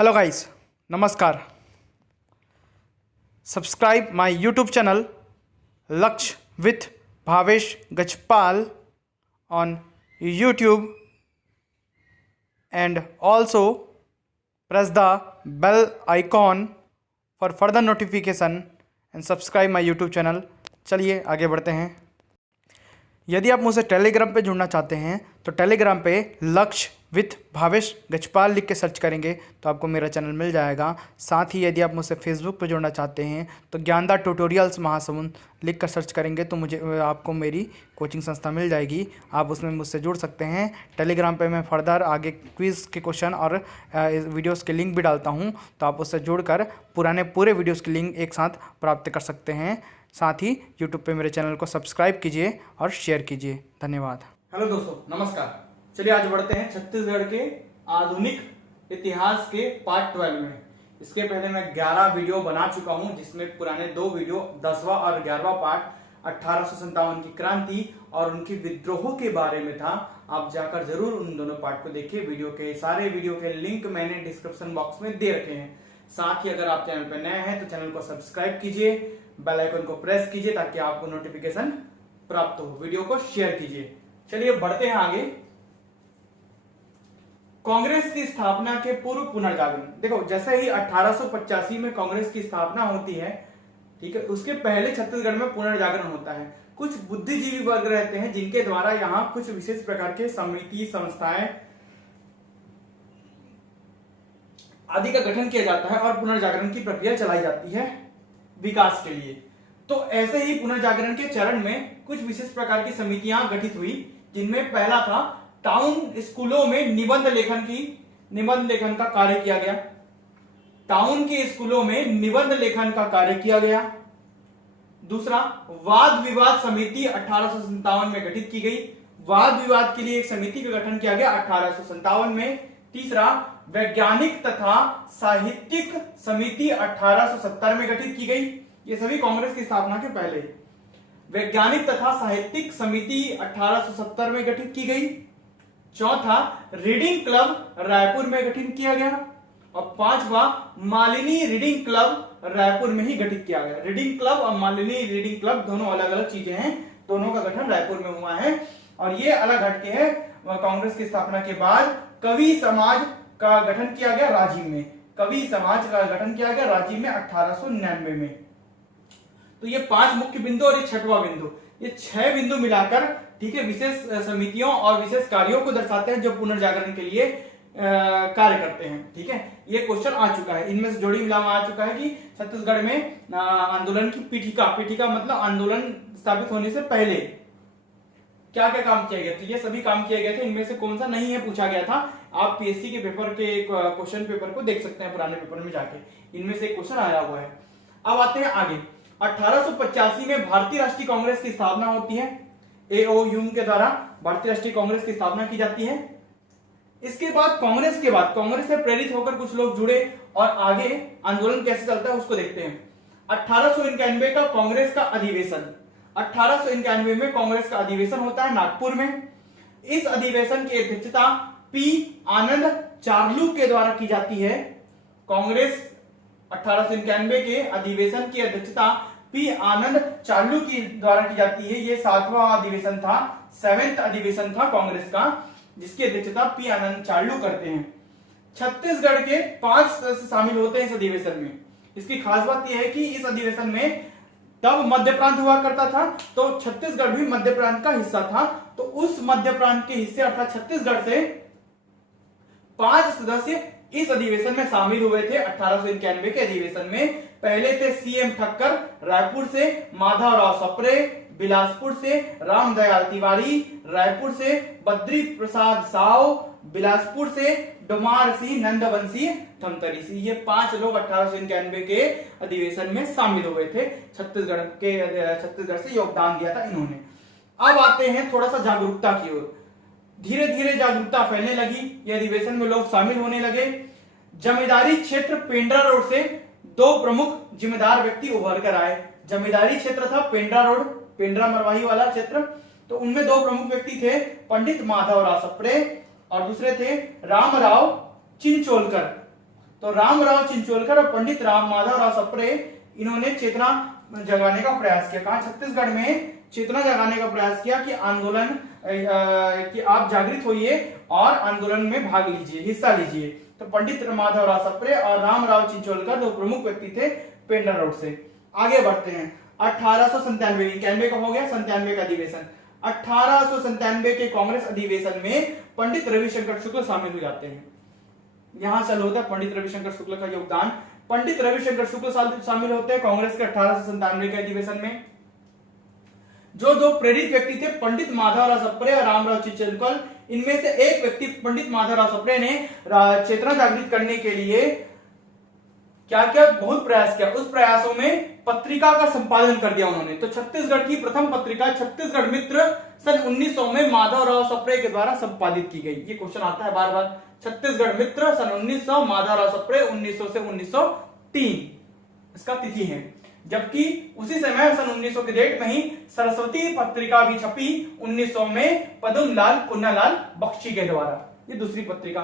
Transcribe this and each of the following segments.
Hello guys, नमस्कार। Subscribe my YouTube channel लक्ष्य with Bhavesh Gajpal on YouTube and also press the bell icon for further notification and subscribe my YouTube channel। चलिए आगे बढ़ते हैं। यदि आप मुझसे टेलीग्राम पे जुड़ना चाहते हैं तो टेलीग्राम पे लक्ष्य विथ भावेश गजपाल लिख के सर्च करेंगे तो आपको मेरा चैनल मिल जाएगा। साथ ही यदि आप मुझसे फेसबुक पे जुड़ना चाहते हैं तो ज्ञानदा ट्यूटोरियल्स महासमुंद लिख कर सर्च करेंगे तो आपको मेरी कोचिंग संस्था मिल जाएगी। आप उसमें मुझसे जुड़ सकते हैं। टेलीग्राम पे मैं फर्दर आगे क्विज़ के क्वेश्चन और वीडियोज़ के लिंक भी डालता हूँ, तो आप उससे जुड़कर पूरे वीडियोज़ के लिंक एक साथ प्राप्त कर सकते हैं। साथ ही YouTube पे मेरे चैनल को सब्सक्राइब कीजिए और शेयर कीजिए। धन्यवाद। हेलो दोस्तों, नमस्कार। चलिए आज बढ़ते हैं छत्तीसगढ़ के आधुनिक इतिहास के पार्ट 12 में। इसके पहले मैं 11 वीडियो बना चुका हूं, जिसमें पुराने 2 वीडियो 10वां और 11वां पार्ट 1857 की क्रांति और उनके विद्रोहों के बारे में था। आप जाकर जरूर उन दोनों पार्ट को देखिए। सारे वीडियो के लिंक मैंने डिस्क्रिप्शन बॉक्स में दे रखे हैं। साथ ही अगर आप चैनल पर नए हैं तो चैनल को सब्सक्राइब कीजिए, बेल आइकन को प्रेस कीजिए ताकि आपको नोटिफिकेशन प्राप्त हो। वीडियो को शेयर कीजिए। चलिए बढ़ते हैं आगे। कांग्रेस की स्थापना के पूर्व पुनर्जागरण। देखो, जैसे ही 1885 में कांग्रेस की स्थापना होती है, ठीक है, उसके पहले छत्तीसगढ़ में पुनर्जागरण होता है। कुछ बुद्धिजीवी वर्ग रहते हैं जिनके द्वारा यहाँ कुछ विशेष प्रकार के समिति, संस्थाएं आदि का गठन किया जाता है और पुनर्जागरण की प्रक्रिया चलाई जाती है विकास के लिए। तो ऐसे ही पुनर्जागरण के चरण में कुछ विशेष प्रकार की समितियां गठित हुई, जिनमें पहला था टाउन स्कूलों में निबंध लेखन का कार्य किया गया। टाउन के स्कूलों में निबंध लेखन का कार्य किया गया। दूसरा, वाद विवाद समिति 1857 में गठित की गई। वाद विवाद के लिए एक समिति का गठन किया गया 1857 में। तीसरा, वैज्ञानिक तथा साहित्यिक समिति 1870 में गठित की गई। ये सभी कांग्रेस की स्थापना के पहले। वैज्ञानिक तथा साहित्यिक समिति 1870 में गठित की गई। चौथा, रीडिंग क्लब रायपुर में गठित किया गया। और पांचवा, मालिनी रीडिंग क्लब रायपुर में ही गठित किया गया। रीडिंग क्लब और मालिनी रीडिंग क्लब दोनों अलग अलग चीजें हैं, दोनों का गठन रायपुर में हुआ है। और ये अलग हटके है। कांग्रेस की स्थापना के बाद कवि समाज का गठन किया गया राजिम में। कवि समाज का गठन किया गया राजिम में 1899 में। तो ये 5 मुख्य बिंदु और ये 6वां बिंदु, ये 6 बिंदु मिलाकर, ठीक है, विशेष समितियों और विशेष कार्यों को दर्शाते हैं जो पुनर्जागरण के लिए कार्य करते हैं। ठीक है, ये क्वेश्चन आ चुका है। इनमें से जोड़ी मिलावा आ चुका है कि छत्तीसगढ़ में आंदोलन की पीठिका मतलब आंदोलन स्थापित होने से पहले क्या क्या काम किया गया। तो ये सभी काम किए गए थे। इनमें से कौन सा नहीं है पूछा गया था। आप पीएससी के पेपर के क्वेश्चन पेपर को देख सकते हैं, पुराने पेपर में जाके इनमें से क्वेश्चन आया हुआ है। अब आते हैं आगे। 1885 में भारतीय राष्ट्रीय कांग्रेस की स्थापना होती है। एओयू के द्वारा भारतीय राष्ट्रीय कांग्रेस की स्थापना की जाती है। इसके बाद कांग्रेस से प्रेरित होकर कुछ लोग जुड़े और आगे आंदोलन कैसे चलता है उसको देखते हैं। 1891 का कांग्रेस का अधिवेशन। 1891 में कांग्रेस का अधिवेशन होता है नागपुर में। इस अधिवेशन की अध्यक्षता पी आनंद चार्लू के द्वारा की जाती है। कांग्रेस 1891 के अधिवेशन की अध्यक्षता पी आनंद चार्लू की द्वारा की जाती है। ये 7वां अधिवेशन था, 7th अधिवेशन था कांग्रेस का, जिसकी अध्यक्षता पी आनंद चार्लू करते हैं। छत्तीसगढ़ के 5 सदस्य शामिल होते हैं इस अधिवेशन में। इसकी खास बात यह है कि इस अधिवेशन में तब मध्य प्रांत हुआ करता था, तो छत्तीसगढ़ भी मध्य प्रांत का हिस्सा था। तो उस मध्य प्रांत के हिस्से अर्थात छत्तीसगढ़ से 5 सदस्य इस अधिवेशन में शामिल हुए थे। 1891 के अधिवेशन में पहले थे सीएम ठक्कर रायपुर से, माधवराव सप्रे बिलासपुर से, रामदयाल तिवारी रायपुर से, बद्री प्रसाद साव बिलासपुर से, डोमार सिंह नंदवंशी धमतरी से। ये 5 लोग 1891 के अधिवेशन में शामिल हुए थे। छत्तीसगढ़ से योगदान दिया था इन्होंने। अब आते हैं थोड़ा सा जागरूकता की ओर। धीरे धीरे जागरूकता फैलने लगी, ये अधिवेशन में लोग शामिल होने लगे। जमींदारी क्षेत्र पेंड्रा रोड से 2 प्रमुख जिम्मेदार व्यक्ति उभर कर आए। जमींदारी क्षेत्र था पेंड्रा रोड, पेंड्रा मरवाही वाला क्षेत्र। तो उनमें 2 प्रमुख व्यक्ति थे, पंडित माधवराव सप्रे और दूसरे थे रामराव चिंचोलकर। तो रामराव चिंचोलकर और पंडित राम माधवराव सप्रे इन्होंने चेतना जगाने का प्रयास किया। कहा? छत्तीसगढ़ में चेतना जगाने का प्रयास किया कि आंदोलन कि आप जागृत होइए और आंदोलन में भाग लीजिए, हिस्सा लीजिए। तो पंडित माधवराव सप्रे और रामराव चिंचोलकर दो प्रमुख व्यक्ति थे पेंड्रा रोड से। आगे बढ़ते हैं 1897, 91 का हो गया 97 का अधिवेशन। 1897 के कांग्रेस अधिवेशन में पंडित रविशंकर शुक्ल शामिल हो जाते हैं। यहां से होता है पंडित रविशंकर शुक्ल का योगदान। पंडित रविशंकर शुक्ल शामिल होते हैं कांग्रेस के 1897 के अधिवेशन में। जो दो प्रेरित व्यक्ति थे पंडित माधवराव सप्रे और रामराव चिंचोलकर, इनमें से एक व्यक्ति पंडित माधवराव सप्रे ने चेतना जागृत करने के लिए क्या क्या बहुत प्रयास किया। उस प्रयासों में पत्रिका का संपादन कर दिया उन्होंने। तो छत्तीसगढ़ की प्रथम पत्रिका छत्तीसगढ़ मित्र सन 1900 में माधवराव सप्रे के द्वारा संपादित की गई। ये क्वेश्चन आता है बार बार। छत्तीसगढ़ मित्र सन 1900, माधवराव सप्रे 1900 से 1903 इसका तिथि है। जबकि उसी समय सन 1900 के डेट में ही सरस्वती पत्रिका भी छपी 1900 में पद्मलाल पुन्नालाल बख्शी के द्वारा। ये दूसरी पत्रिका।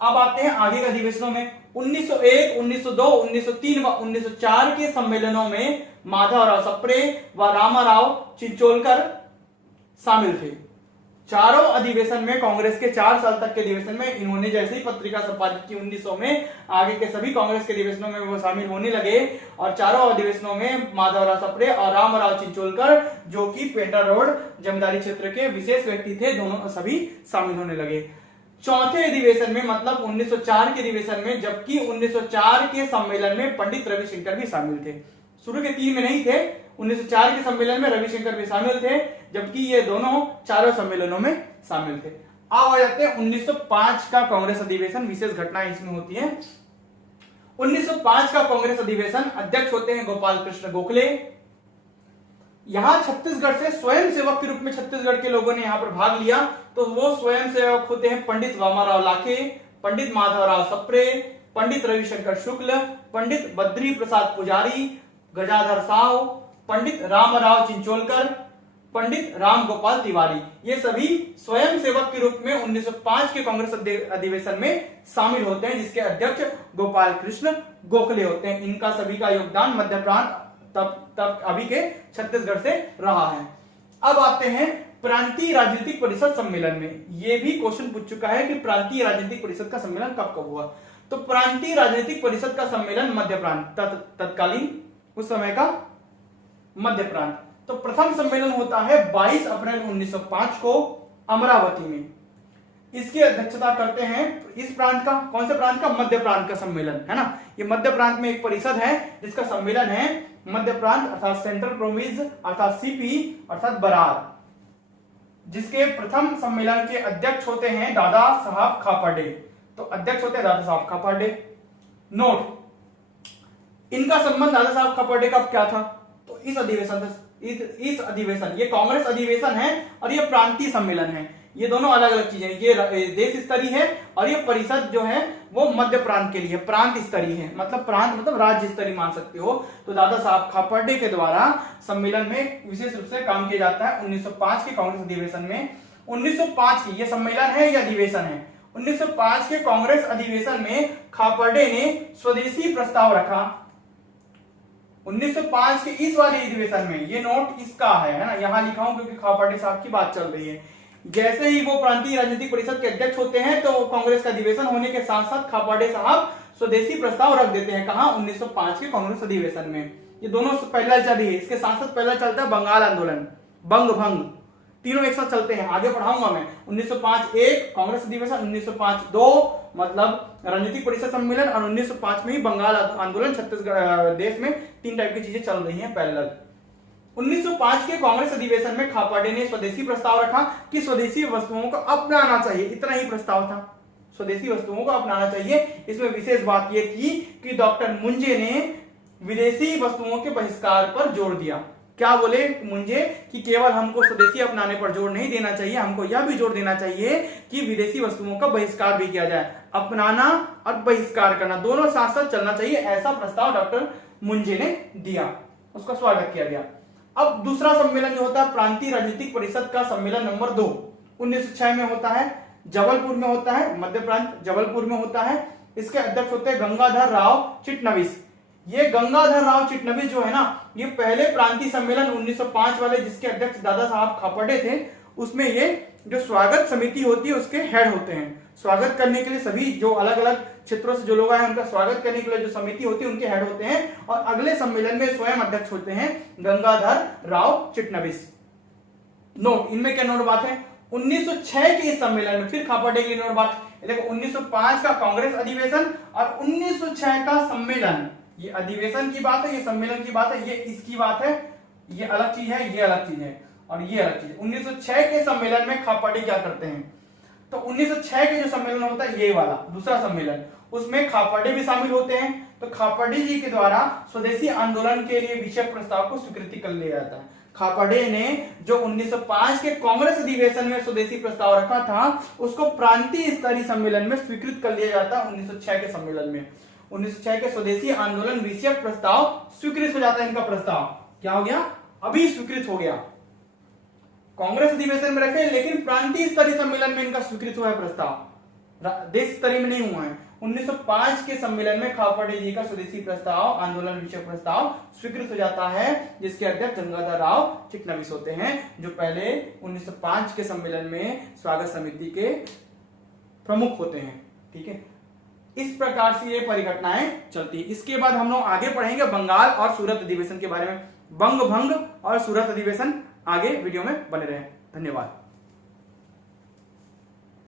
अब आते हैं आगे के अधिवेशनों में। 1901, 1902, 1903 व 1904 के सम्मेलनों में माधवराव सप्रे व रामराव चिंचोलकर शामिल थे। चारों अधिवेशन में, कांग्रेस के 4 साल तक के अधिवेशन में इन्होंने जैसे ही पत्रिका संपादित की 1900 में, आगे के सभी कांग्रेस के अधिवेशनों में वो शामिल होने लगे। और चारों अधिवेशनों में माधवराव सप्रे और रामराव चिंचोलकर, जो कि पेंड्रा रोड जमींदारी क्षेत्र के विशेष व्यक्ति थे, दोनों सभी शामिल होने लगे। चौथे अधिवेशन में, मतलब 1904 के अधिवेशन में, जबकि 1904 के सम्मेलन में पंडित रविशंकर भी शामिल थे। शुरू के 3 में नहीं थे, 1904 के सम्मेलन में रविशंकर भी शामिल थे, जबकि ये दोनों चारों सम्मेलनों में शामिल थे। अब आ जाते हैं 1905 का कांग्रेस अधिवेशन। विशेष घटनाएं इसमें होती हैं। 1905 का कांग्रेस अधिवेशन, अध्यक्ष होते हैं गोपाल कृष्ण गोखले। यहां छत्तीसगढ़ से स्वयंसेवक के रूप में छत्तीसगढ़ के लोगों ने यहां पर भाग लिया। तो वो स्वयंसेवक होते हैं पंडित वामाराव लाखे, पंडित माधवराव सप्रे, पंडित रविशंकर शुक्ल, पंडित बद्री प्रसाद पुजारी, गजाधर साव, पंडित रामराव चिंचोलकर, पंडित राम गोपाल तिवारी। ये सभी स्वयंसेवक के रूप में 1905 के कांग्रेस अधिवेशन में शामिल होते हैं, जिसके अध्यक्ष गोपाल कृष्ण गोखले होते हैं। इनका सभी का योगदान मध्य प्रांत तब अभी के छत्तीसगढ़ से रहा है। अब आते हैं प्रांतीय राजनीतिक परिषद सम्मेलन में। यह भी क्वेश्चन पूछ चुका है कि प्रांतीय राजनीतिक परिषद का सम्मेलन कब कब हुआ। तो प्रांतीय राजनीतिक परिषद का सम्मेलन मध्य प्रांत, तत्कालीन उस समय का मध्य प्रांत। तो प्रथम सम्मेलन होता है 22 अप्रैल 1905 को अमरावती में। इसकी अध्यक्षता करते हैं इस प्रांत का, कौन से प्रांत का? मध्य प्रांत का सम्मेलन, है ना। ये मध्य प्रांत में एक परिषद है जिसका सम्मेलन है मध्य प्रांत अर्थात सेंट्रल प्रोविंस अर्थात सीपी अर्थात बरार, जिसके प्रथम सम्मेलन के अध्यक्ष होते हैं दादा साहब खापर्डे। तो अध्यक्ष होते हैं दादा साहब खापर्डे। नोट, इनका संबंध दादा साहब खापर्डे का क्या था? तो इस अधिवेशन ये कांग्रेस अधिवेशन है और ये प्रांतीय सम्मेलन है। ये दोनों अलग अलग चीजें, ये देश स्तरीय है और ये परिषद जो है वो मध्य प्रांत के लिए प्रांत स्तरीय है। मतलब प्रांत मतलब राज्य स्तरीय मान सकते हो। तो दादा साहब खापर्डे के द्वारा सम्मेलन में विशेष रूप से काम किया जाता है 1905 के कांग्रेस अधिवेशन में। 1905 की ये सम्मेलन है या अधिवेशन है। 1905 के कांग्रेस अधिवेशन में खापर्डे ने स्वदेशी प्रस्ताव रखा। 1905 के इस वाले अधिवेशन में, ये नोट इसका है ना, यहां लिखा हूं क्योंकि खापर्डे साहब की बात चल रही है। जैसे ही वो प्रांतीय राजनीतिक परिषद के अध्यक्ष होते हैं तो कांग्रेस का अधिवेशन होने के साथ साथ खापर्डे साहब स्वदेशी प्रस्ताव रख देते हैं। कहां? 1905 के कांग्रेस अधिवेशन में। ये दोनों पहला चली है। इसके साथ साथ पहला चलता है बंगाल आंदोलन, बंग भंग, तीनों एक साथ चलते हैं। आगे पढ़ाऊंगा मैं। 1905 एक कांग्रेस अधिवेशन, 1905 2 मतलब राजनीतिक परिषद सम्मेलन, और 1905 में ही बंगाल आंदोलन। छत्तीसगढ़ देश में 3 टाइप की चीजें चल रही हैं पैरेलल। 1905 के कांग्रेस अधिवेशन में खापर्डे ने स्वदेशी प्रस्ताव रखा कि स्वदेशी वस्तुओं को अपनाना चाहिए। इतना ही प्रस्ताव था, स्वदेशी वस्तुओं को अपनाना चाहिए। इसमें विशेष बात यह थी कि डॉक्टर मुंजे ने विदेशी वस्तुओं के बहिष्कार पर जोर दिया। क्या बोले मुंजे? कि केवल हमको स्वदेशी अपनाने पर जोर नहीं देना चाहिए, हमको यह भी जोर देना चाहिए कि विदेशी वस्तुओं का बहिष्कार भी किया जाए। अपनाना और बहिष्कार करना दोनों साथ साथ चलना चाहिए, ऐसा प्रस्ताव डॉक्टर मुंजे ने दिया। उसका स्वागत किया गया। अब दूसरा सम्मेलन जो होता है प्रांतीय राजनीतिक परिषद का सम्मेलन नंबर 2 1906 में होता है, जबलपुर में होता है। मध्य प्रांत जबलपुर में होता है। इसके अध्यक्ष होते हैं गंगाधर राव चिटनवीस। ये गंगाधर राव चिटनवीस जो है ना, ये पहले प्रांतीय सम्मेलन 1905 वाले जिसके अध्यक्ष दादा साहब खापर्डे थे, उसमें ये जो स्वागत समिति होती है उसके हेड होते हैं। स्वागत करने के लिए सभी जो अलग अलग क्षेत्रों से जो लोग आए उनका स्वागत करने के लिए जो समिति होती है उनके हेड होते हैं, और अगले सम्मेलन में स्वयं अध्यक्ष होते हैं गंगाधर राव चिटनवीस। नोट, इनमें क्या नोट बात है, 1906 के इस सम्मेलन में फिर खापर्डे की नोट बात, देखो 1905 का कांग्रेस अधिवेशन और 1906 का सम्मेलन, ये अधिवेशन की बात है, ये सम्मेलन की बात है, ये इसकी बात है, ये अलग चीज है, ये अलग चीज है और ये अलग चीज है। 1906 के सम्मेलन में खापर्डे क्या करते हैं, तो 1906 के जो सम्मेलन होता है ये वाला दूसरा सम्मेलन, उसमें खापर्डे भी शामिल होते हैं। तो खापर्डे जी के द्वारा स्वदेशी आंदोलन के लिए विषय प्रस्ताव को स्वीकृति कर लिया जाता है। खापर्डे ने जो 1905 के कांग्रेस अधिवेशन में स्वदेशी प्रस्ताव रखा था उसको प्रांतीय स्तरीय सम्मेलन में स्वीकृत कर लिया जाता है। 1906 के सम्मेलन में 1906 के स्वदेशी आंदोलन विषय प्रस्ताव स्वीकृत हो जाता है। इनका प्रस्ताव क्या हो गया, अभी स्वीकृत हो गया। कांग्रेस अधिवेशन में रखे लेकिन प्रांतीय स्तरीय सम्मेलन में इनका स्वीकृत हुआ है प्रस्ताव, देश स्तरीय में नहीं हुआ है। 1905 के सम्मेलन में खापर्डे जी का स्वदेशी प्रस्ताव आंदोलन विषय प्रस्ताव स्वीकृत हो जाता है, जिसके अध्यक्ष गंगाधर राव चिटनवीस होते हैं, जो पहले 1905 के सम्मेलन में स्वागत समिति के प्रमुख होते हैं। ठीक है, इस प्रकार से ये परिघटनाएं चलती है। इसके बाद हम लोग आगे पढ़ेंगे बंगाल और सूरत अधिवेशन के बारे में। बंग भंग और सूरत अधिवेशन आगे वीडियो में बने रहें। धन्यवाद।